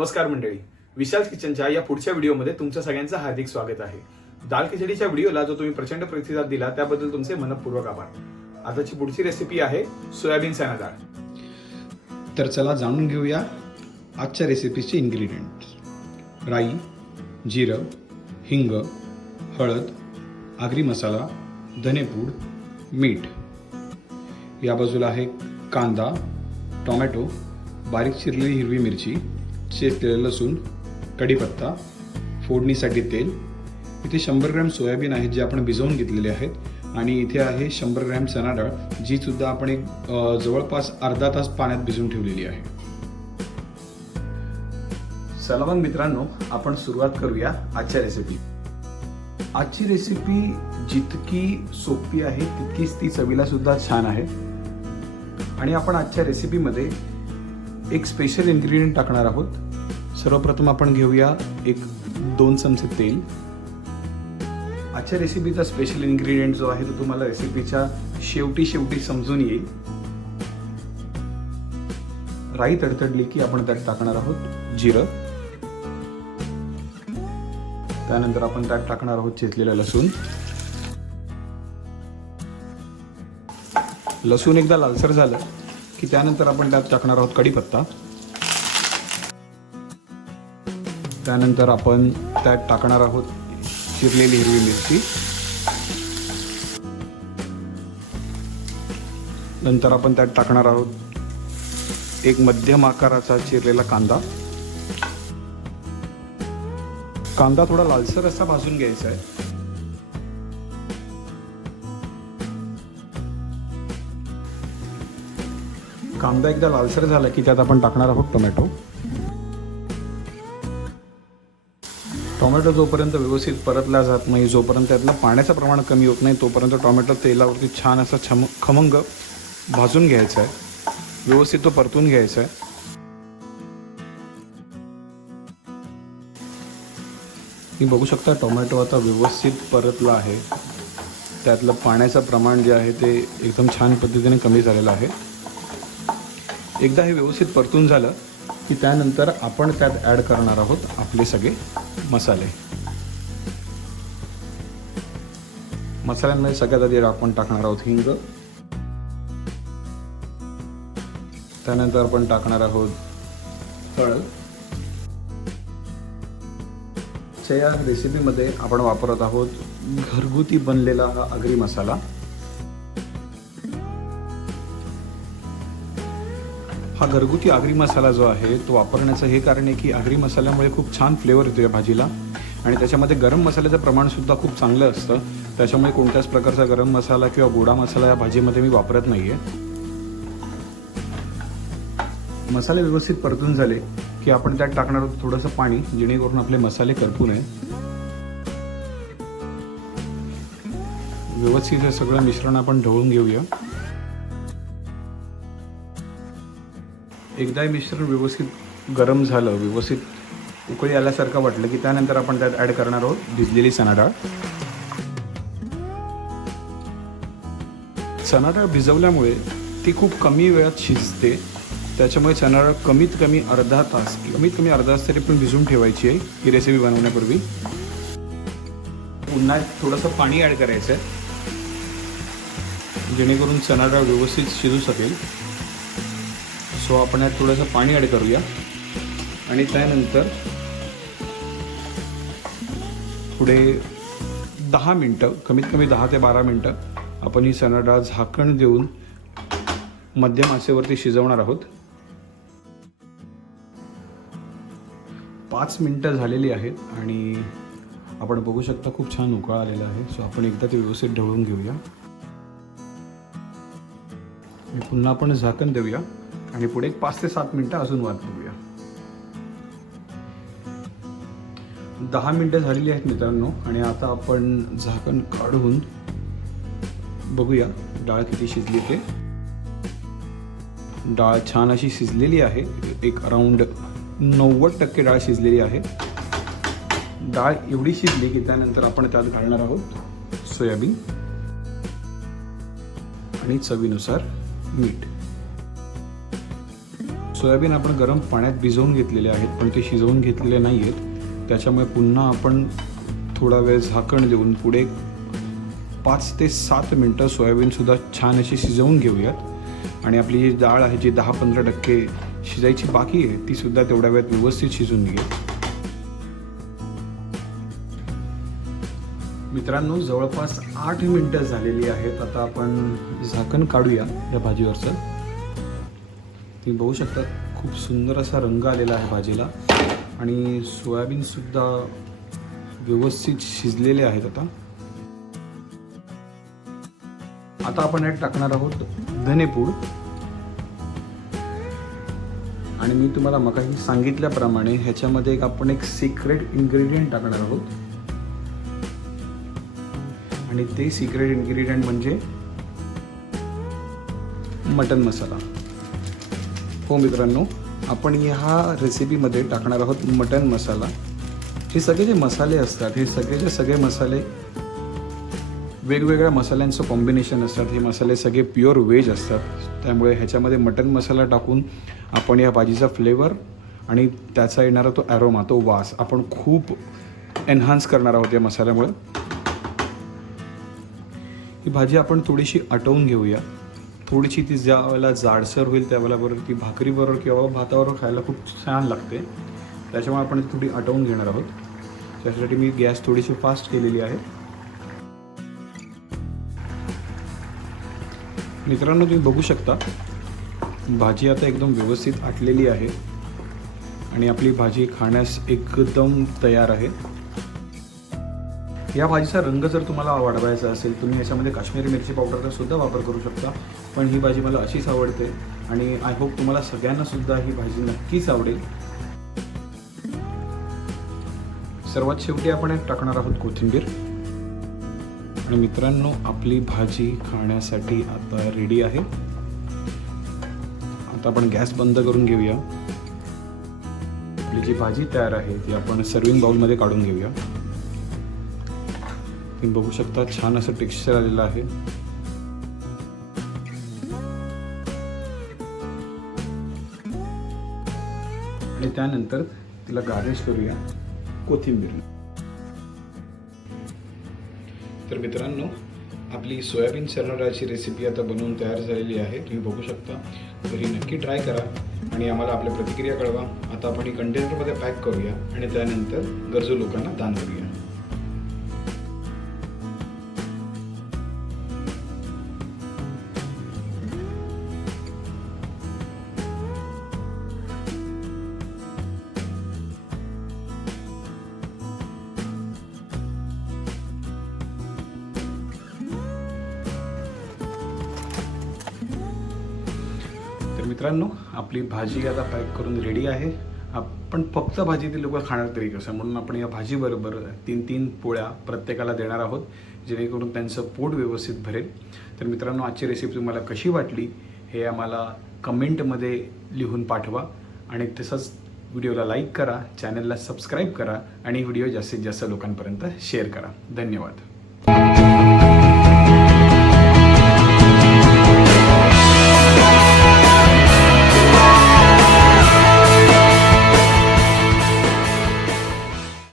नमस्कार मंडळी, विशाल किचनच्या या पुढच्या व्हिडिओमध्ये तुमच्या सगळ्यांचं हार्दिक स्वागत आहे. दाल खिचडीच्या व्हिडिओला जो तुम्ही प्रचंड प्रतिसाद दिला त्याबद्दल तुमचे मनपूर्वक आभार. आताची पुढची रेसिपी आहे सोयाबीन चणा डाळ. तर चला जाणून घेऊया आजच्या रेसिपीचे इन्ग्रेडियंट्स. राई, जिरं, हिंग, हळद, आगरी मसाला, धनेपूड, मीठ. या बाजूला आहे कांदा, टोमॅटो, बारीक चिरलेली हिरवी मिरची, चेचलेलं लसूण, कढीपत्ता, फोडणीसाठी तेल. इथे 100 ग्रॅम सोयाबीन आहेत जे आपण भिजवून घेतलेले आहेत आणि इथे आहे 100 ग्रॅम चणा डाळ जी सुद्धा आपण एक जवळपास अर्धा तास पाण्यात भिजवून ठेवलेली आहे. चला मग मित्रांनो, आपण सुरुवात करूया आजच्या रेसिपी. आजची रेसिपी जितकी सोपी आहे तितकीच ती चवीला सुद्धा छान आहे. आणि आपण आजच्या रेसिपीमध्ये एक स्पेशल इन्ग्रेडियंट टाकणार आहोत. सर्वप्रथम आपण घेऊया 1-2 चमचे तेल. आजच्या रेसिपीचा स्पेशल इन्ग्रेडियंट जो आहे तो तुम्हाला रेसिपीच्या शेवटी समजून येईल. राई तडतडली की आपण त्यात टाकणार आहोत जिरं. त्यानंतर आपण त्यात टाकणार आहोत चेचलेलं लसूण. लसूण एकदा लालसर झालं की त्यानंतर आपण त्यात टाकणार आहोत कढीपत्ता. त्यानंतर आपण त्यात टाकणार आहोत चिरलेली हिरवी मिरची. नंतर आपण त्यात टाकणार आहोत एक मध्यम आकाराचा चिरलेला कांदा. कांदा थोडा लालसर असा भाजून घ्यायचा आहे. कांदा एकदा लालसर झाला की त्यात आपण टाकणार आहोत टोमॅटो. टोमॅटो जोपर्यंत व्यवस्थित परतला जात नाही, जोपर्यंत त्यातलं पाण्याचं प्रमाण कमी होत नाही, तोपर्यंत टोमॅटो तेलावरती छान असा खमंग भाजून घ्यायचा आहे. व्यवस्थित तो परतून घ्यायचा आहे. तुम्ही बघू शकता टोमॅटो आता व्यवस्थित परतला आहे. त्यातलं पाण्याचं प्रमाण जे आहे ते एकदम छान पद्धतीने कमी झालेलं आहे. एकदा हे व्यवस्थित परतून झालं की त्यानंतर आपण त्यात ॲड करणार आहोत आपले सगळे मसाले. मसाल्यांमध्ये सगळ्यात आधी आपण टाकणार आहोत हिंग. त्यानंतर आपण टाकणार आहोत हळद. या रेसिपीमध्ये आपण वापरत आहोत घरगुती बनलेला हा आगरी मसाला. हा घरगुती आगरी मसाला जो आहे तो वापरण्याचं हे कारण आहे की आगरी मसाल्यामुळे खूप छान फ्लेवर येतो या भाजीला आणि त्याच्यामध्ये गरम मसाल्याचं प्रमाणसुद्धा खूप चांगलं असतं. त्याच्यामुळे कोणत्याच प्रकारचा गरम मसाला किंवा गोडा मसाला या भाजीमध्ये मी वापरत नाही आहे. मसाले व्यवस्थित परतून झाले की आपण त्यात टाकणार आहोत थोडंसं पाणी, जेणेकरून आपले मसाले करपू नये. व्यवस्थित हे सगळं मिश्रण आपण ढवळून घेऊया. एकदा हे मिश्रण व्यवस्थित गरम झालं, व्यवस्थित उकळी आल्यासारखं वाटलं की त्यानंतर आपण त्यात ॲड करणार आहोत भिजलेली चणा डाळ. चणा डाळ भिजवल्यामुळे ती खूप कमी वेळात शिजते. त्याच्यामुळे चणा डाळ कमीत कमी अर्धा तास तरी पण भिजवून ठेवायची आहे ही रेसिपी बनवण्यापूर्वी. पुन्हा थोडंसं पाणी ॲड करायचं आहे जेणेकरून चणा डाळ व्यवस्थित शिजू शकेल. सो आपण यात थोडंसं पाणी ॲड करूया आणि त्यानंतर पुढे 10 मिनटं, कमीत कमी 10 ते 12 मिनटं आपण ही चणा डाळ झाकण देऊन मध्यम आचेवरती शिजवणार आहोत. 5 मिनटं झालेली आहेत आणि आपण बघू शकता खूप छान उकळ आलेला आहे. सो आपण एकदा ते व्यवस्थित ढवळून घेऊया. पुन्हा आपण झाकण देऊया आणि पुढे 5 ते 7 मिनटं अजून वाट बघूया. 10 मिनटं झालेली आहेत मित्रांनो आणि आता आपण झाकण काढून बघूया डाळ किती शिजली ते. डाळ छान अशी शिजलेली आहे. एक अराऊंड 90% डाळ शिजलेली आहे. डाळ एवढी शिजली की त्यानंतर आपण त्यात घालणार आहोत सोयाबीन आणि चवीनुसार मीठ. सोयाबीन आपण गरम पाण्यात भिजवून घेतलेले आहेत, पण ते शिजवून घेतलेले नाही आहेत. त्याच्यामुळे पुन्हा आपण थोडा वेळ झाकण देऊन पुढे 5 ते 7 मिनटं सोयाबीनसुद्धा छान अशी शिजवून घेऊयात. आणि आपली जी डाळ आहे जी 10-15% शिजायची बाकी आहे तीसुद्धा तेवढ्या वेळात व्यवस्थित शिजून निघेल. मित्रांनो, जवळपास 8 मिनटं झालेली आहेत. आता आपण झाकण काढूया या भाजीवरचं. तुम्ही बघू शकता खूप सुंदर असा रंग आलेला आहे भाजीला आणि सोयाबीनसुद्धा व्यवस्थित शिजलेले आहेत. आता आपण यात टाकणार आहोत धनेपूड. आणि मी तुम्हाला मगाशी सांगितल्याप्रमाणे ह्याच्यामध्ये आपण एक सिक्रेट इन्ग्रेडियंट टाकणार आहोत. आणि ते सिक्रेट इन्ग्रेडियंट म्हणजे मटन मसाला. हो मित्रांनो, आपण ह्या रेसिपीमध्ये टाकणार आहोत मटन मसाला. हे सगळे जे मसाले असतात, हे सगळे मसाले वेगवेगळ्या मसाल्यांचं कॉम्बिनेशन असतात. हे मसाले सगळे प्युअर व्हेज असतात. त्यामुळे ह्याच्यामध्ये मटन मसाला टाकून आपण या भाजीचा फ्लेवर आणि त्याचा येणारा तो ॲरोमा, तो वास आपण खूप एन्हान्स करणार आहोत या मसाल्यामुळे. ही भाजी आपण थोडीशी आटवून घेऊया. थोडीशी ती ज्या वेळेला जाडसर होईल त्यावेळेला ती भाकरीबरोबर किंवा भाताबरोबर खायला खूप छान लागते. त्याच्यामुळे आपण थोडी आटवून घेणार आहोत. त्यासाठी मी गॅस थोडीशी फास्ट केलेली आहे. मित्रांनो, तुम्ही बघू शकता भाजी आता एकदम व्यवस्थित आटलेली आहे आणि आपली भाजी खाण्यास एकदम तयार आहे. या भाजीचा रंग जर तुम्हाला वाढवायचा असेल तुम्ही याच्यामध्ये काश्मीरी मिरची पावडरचा सुद्धा वापर करू शकता. पण ही भाजी मला अशीच आवडते आणि आय होप तुम्हाला सगळ्यांना सुद्धा ही भाजी नक्कीच आवडेल. सर्वात शेवटी आपण यात टाकणार आहोत कोथिंबीर. आणि मित्रांनो, आपली भाजी खाण्यासाठी आता रेडी आहे. आता आपण गॅस बंद करून घेऊया. आपली जी भाजी तयार आहे ती आपण सर्विंग बाउलमध्ये काढून घेऊया. तुम्ही बघू शकता छान असं टेक्स्चर आलेलं आहे. आणि त्यानंतर तिला गार्निश करूया कोथिंबीर. तर मित्रांनो, आपली सोयाबीन चना डाळची रेसिपी आता बनवून तयार झालेली आहे. तुम्ही बघू शकता. तर ही नक्की ट्राय करा आणि आम्हाला आपल्या प्रतिक्रिया कळवा. आता आपण ही कंटेनरमध्ये पॅक करूया आणि त्यानंतर गरजू लोकांना दान करूया. तर मित्रांनो, आपली भाजी आता पॅक करून रेडी आहे. आपण फक्त भाजी ती लोक खाणार तरी कसं, म्हणून आपण या भाजीबरोबर 3-3 पोळ्या प्रत्येकाला देणार आहोत, जेणेकरून त्यांचं पोट व्यवस्थित भरेल. तर मित्रांनो, आजची रेसिपी तुम्हाला कशी वाटली हे आम्हाला कमेंटमध्ये लिहून पाठवा. आणि तसंच व्हिडिओला लाईक करा, चॅनलला सबस्क्राईब करा आणि व्हिडिओ जास्तीत जास्त लोकांपर्यंत शेअर करा. धन्यवाद.